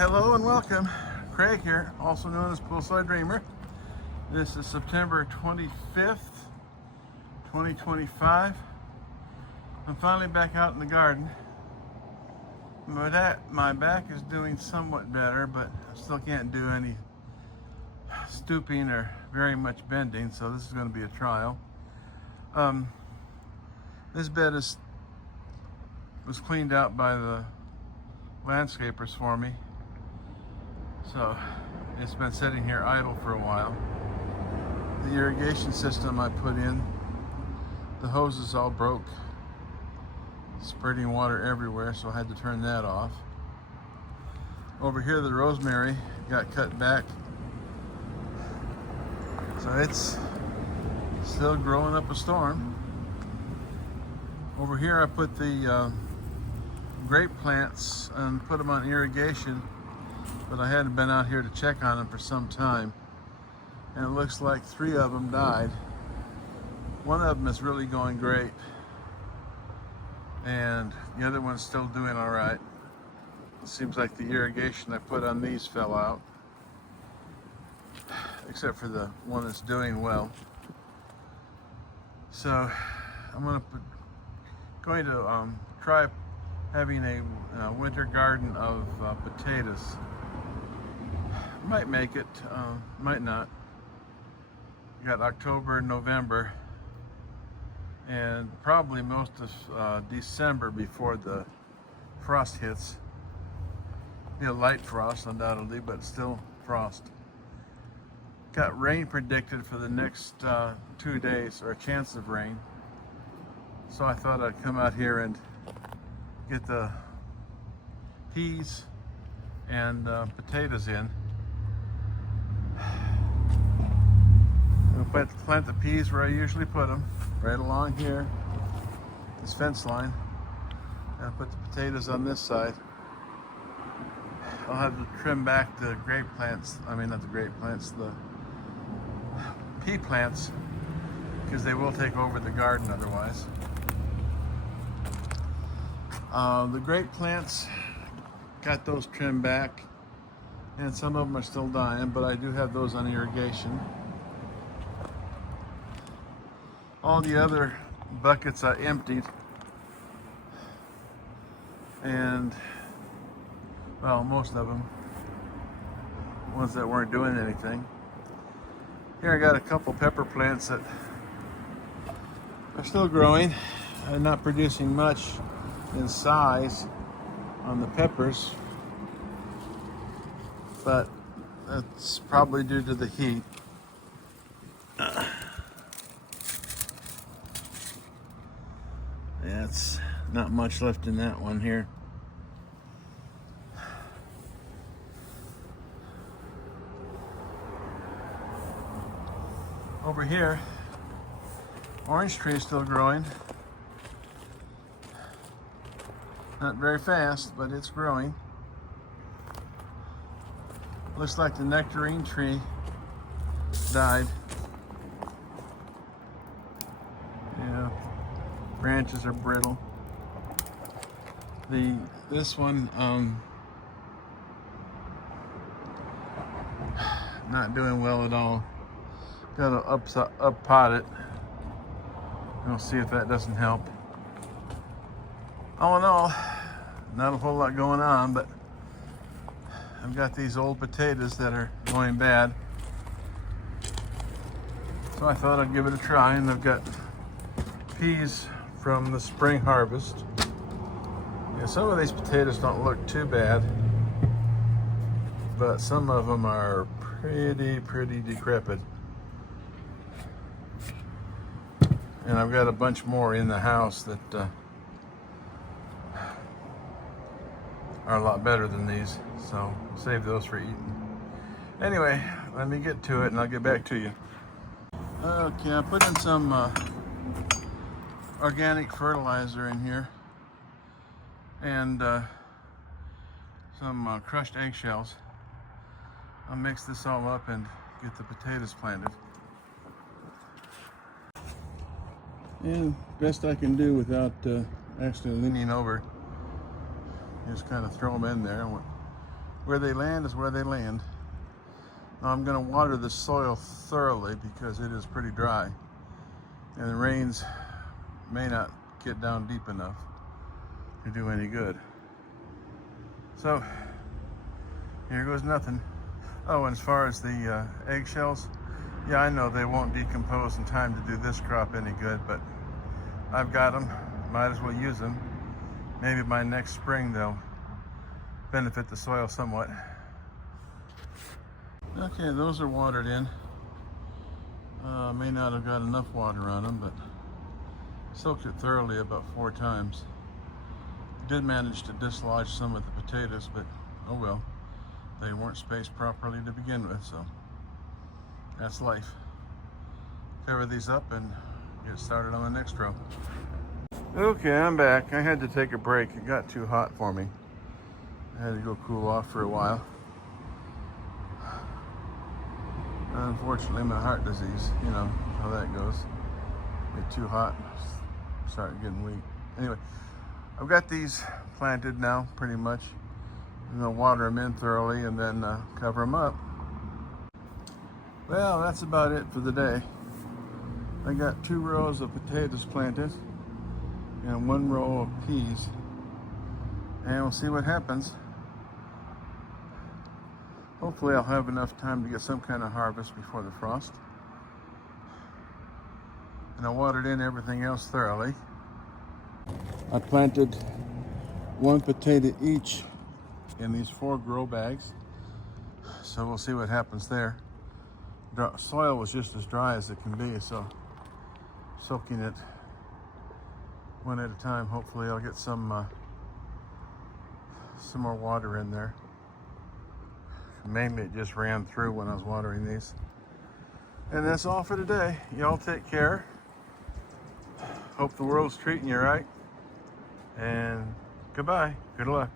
Hello and welcome. Craig here, also known as Poolside Dreamer. This is September 25th, 2025. I'm finally back out in the garden. My back is doing somewhat better, but I still can't do any stooping or very much bending, so this is going to be a trial. This bed was cleaned out by the landscapers for me, so it's been sitting here idle for a while. The irrigation system I put in, the hoses all broke, spurting water everywhere, so I had to turn that off. Over here the rosemary got cut back, so it's still growing up a storm. Over here I put the grape plants and put them on irrigation, but I hadn't been out here to check on them for some time, and it looks like 3 of them died. One of them is really going great, and the other one's still doing all right. It seems like the irrigation I put on these fell out, except for the one that's doing well. So I'm going to try having a winter garden of potatoes. Might make it, might not. You got October and November, and probably most of December before the frost hits. Be a light frost undoubtedly, but still frost. Got rain predicted for the next 2 days, or a chance of rain. So I thought I'd come out here and get the peas and potatoes in. I'll plant the peas where I usually put them, right along here, this fence line. And I'll put the potatoes on this side. I'll have to trim back the grape plants, not the grape plants, the pea plants, because they will take over the garden otherwise. The grape plants, got those trimmed back, and some of them are still dying, but I do have those on irrigation. All the other buckets I emptied, and well, most of them, ones that weren't doing anything. Here I got a couple pepper plants that are still growing and not producing much in size on the peppers, but that's probably due to the heat. Yeah, it's not much left in that one here. Over here, orange tree is still growing. Not very fast, but it's growing. Looks like the nectarine tree died. Yeah, branches are brittle. This one, not doing well at all. Got to up pot it. We'll see if that doesn't help. All in all, not a whole lot going on, but I've got these old potatoes that are going bad. So I thought I'd give it a try, and I've got peas from the spring harvest. Yeah, some of these potatoes don't look too bad, but some of them are pretty decrepit. And I've got a bunch more in the house that are a lot better than these, so I'll save those for eating. Anyway, let me get to it and I'll get back to you. Okay, I put in some organic fertilizer in here, and some crushed eggshells. I'll mix this all up and get the potatoes planted. And best I can do without actually leaning over, just kind of throw them in there. where they land is where they land. Now I'm going to water the soil thoroughly because it is pretty dry, and the rains may not get down deep enough to do any good. So here goes nothing. Oh, and as far as the eggshells, yeah, I know they won't decompose in time to do this crop any good, but I've got them. Might as well use them. Maybe by next spring they'll benefit the soil somewhat. Okay, those are watered in. May not have got enough water on them, but soaked it thoroughly about 4 times. Did manage to dislodge some of the potatoes, but oh well. They weren't spaced properly to begin with, so that's life. Cover these up and get started on the next row. Okay, I'm back. I had to take a break. It got too hot for me. I had to go cool off for a while. Unfortunately, my heart disease, you know how that goes. Get too hot, start getting weak. Anyway, I've got these planted now, pretty much. And I'll water them in thoroughly and then cover them up. Well, that's about it for the day. I got 2 rows of potatoes planted and 1 row of peas, and we'll see what happens. Hopefully I'll have enough time to get some kind of harvest before the frost. And I watered in everything else thoroughly. I planted 1 potato each in these 4 grow bags, so we'll see what happens there. Soil was just as dry as it can be, so soaking it one at a time. Hopefully I'll get some more water in there. Mainly it just ran through when I was watering these. And that's all for today. Y'all take care. Hope the world's treating you right. And goodbye. Good luck.